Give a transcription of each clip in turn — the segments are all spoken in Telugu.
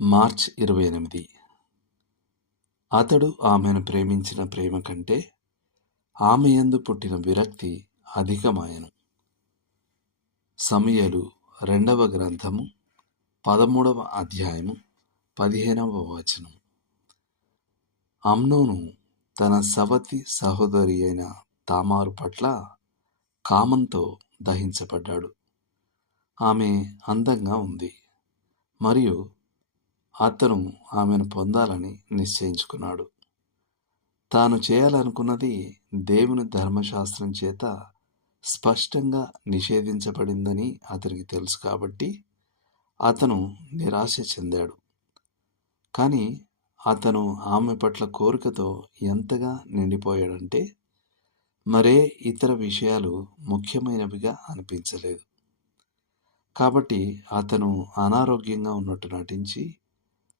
మార్చ్ 28. అతడు ఆమెను ప్రేమించిన ప్రేమ కంటే ఆమె యందు పుట్టిన విరక్తి అధికమాయెను. సమూయేలు 2వ గ్రంథము 13వ అధ్యాయము 15వ వచనం. అమ్నోను తన సవతి సహోదరి అయిన తామారు పట్ల కామంతో దహించబడ్డాడు. ఆమె అందంగా ఉంది మరియు అతను ఆమెను పొందాలని నిశ్చయించుకున్నాడు. తాను చేయాలనుకున్నది దేవుని ధర్మశాస్త్రం చేత స్పష్టంగా నిషేధించబడిందని అతనికి తెలుసు కాబట్టి అతను నిరాశ చెందాడు. కానీ అతను ఆమె పట్ల కోరికతో ఎంతగా నిండిపోయాడంటే మరే ఇతర విషయాలు ముఖ్యమైనవిగా అనిపించలేదు. కాబట్టి అతను అనారోగ్యంగా ఉన్నట్టు నటించి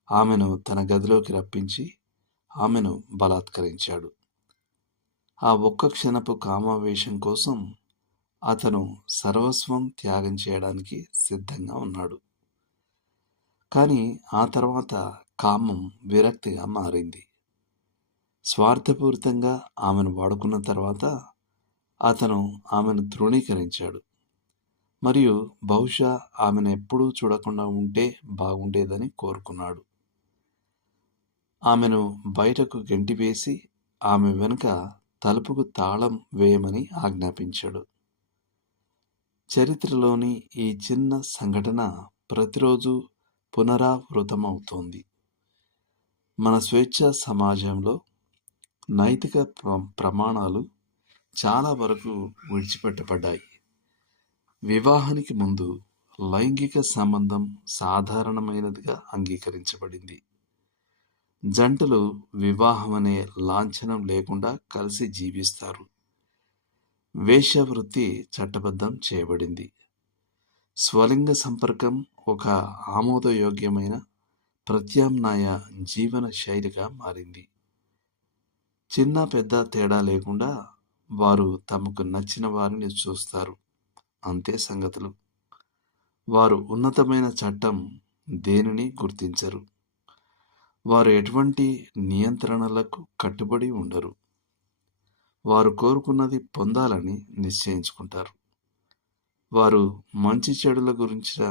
ఆమెను తన గదిలోకి రప్పించి ఆమెను బలాత్కరించాడు. ఆ ఒక్క క్షణపు కామావేశం కోసం అతను సర్వస్వం త్యాగం చేయడానికి సిద్ధంగా ఉన్నాడు. కానీ ఆ తర్వాత కామం విరక్తిగా మారింది. స్వార్థపూరితంగా ఆమెను వాడుకున్న తర్వాత అతను ఆమెను తృణీకరించాడు మరియు బహుశా ఆమెను ఎప్పుడూ చూడకుండా ఉంటే బాగుండేదని కోరుకున్నాడు. ఆమెను బయటకు గెంటివేసి ఆమె వెనుక తలుపుకు తాళం వేయమని ఆజ్ఞాపించాడు. చరిత్రలోని ఈ చిన్న సంఘటన ప్రతిరోజు పునరావృతమవుతోంది. మన స్వేచ్ఛా సమాజంలో నైతిక ప్రమాణాలు చాలా వరకు విడిచిపెట్టబడ్డాయి. వివాహానికి ముందు లైంగిక సంబంధం సాధారణమైనదిగా అంగీకరించబడింది. జంటలు వివాహం అనే లాంఛనం లేకుండా కలిసి జీవిస్తారు. వేశ్యావృత్తి చట్టబద్ధం చేయబడింది. స్వలింగ సంపర్కం ఒక ఆమోదయోగ్యమైన ప్రత్యామ్నాయ జీవన శైలిగా మారింది. చిన్న పెద్ద తేడా లేకుండా వారు తమకు నచ్చిన వారిని చూస్తారు. అంతే సంగతులు. వారు ఉన్నతమైన చట్టం దేనిని గుర్తించరు. వారు ఎటువంటి నియంత్రణలకు కట్టుబడి ఉండరు. వారు కోరుకున్నది పొందాలని నిశ్చయించుకుంటారు. వారు మంచి చెడుల గురించిన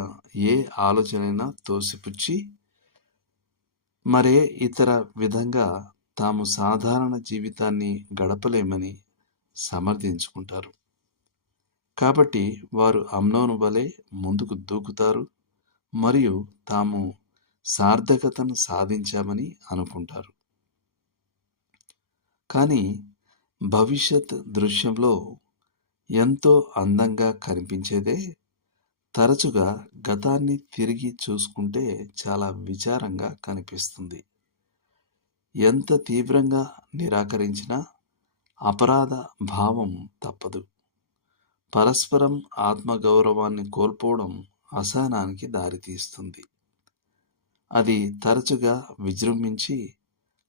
ఏ ఆలోచనైనా తోసిపుచ్చి మరే ఇతర విధంగా తాము సాధారణ జీవితాన్ని గడపలేమని సమర్థించుకుంటారు. కాబట్టి వారు అమ్నోను వలె ముందుకు దూకుతారు మరియు తాము సార్థకతను సాధించామని అనుకుంటారు. కానీ భవిష్యత్ దృశ్యంలో ఎంతో అందంగా కనిపించేదే తరచుగా గతాన్ని తిరిగి చూసుకుంటే చాలా విచారంగా కనిపిస్తుంది. ఎంత తీవ్రంగా నిరాకరించినా అపరాధ భావం తప్పదు. పరస్పరం ఆత్మగౌరవాన్ని కోల్పోవడం అసహనానికి దారితీస్తుంది. అది తరచుగా విజృంభించి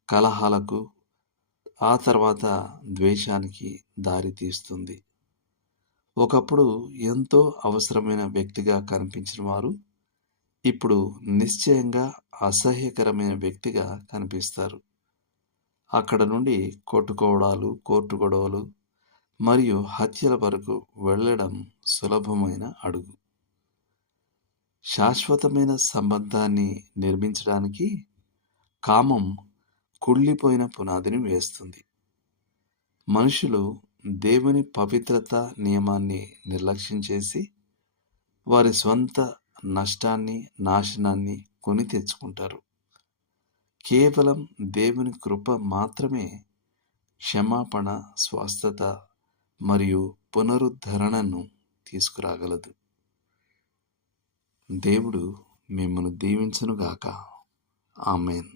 కలహాలకు, ఆ తర్వాత ద్వేషానికి దారితీస్తుంది. ఒకప్పుడు ఎంతో అవసరమైన వ్యక్తిగా కనిపించిన వారు ఇప్పుడు నిశ్చయంగా అసహ్యకరమైన వ్యక్తిగా కనిపిస్తారు. అక్కడ నుండి కొట్టుకోవడాలు, కోర్టు గొడవలు మరియు హత్యల వరకు వెళ్ళడం సులభమైన అడుగు. శాశ్వతమైన సంబంధాన్ని నిర్మించడానికి కామం కుళ్ళిపోయిన పునాదిని వేస్తుంది. మనుషులు దేవుని పవిత్రత నియమాన్ని నిర్లక్ష్యం చేసి వారి స్వంత నష్టాన్ని, నాశనాన్ని కొని తెచ్చుకుంటారు. కేవలం దేవుని కృప మాత్రమే క్షమాపణ, స్వస్థత మరియు పునరుద్ధరణను తీసుకురాగలదు. దేవుడు మిమ్మల్ని దీవించునుగాక. ఆమేన్.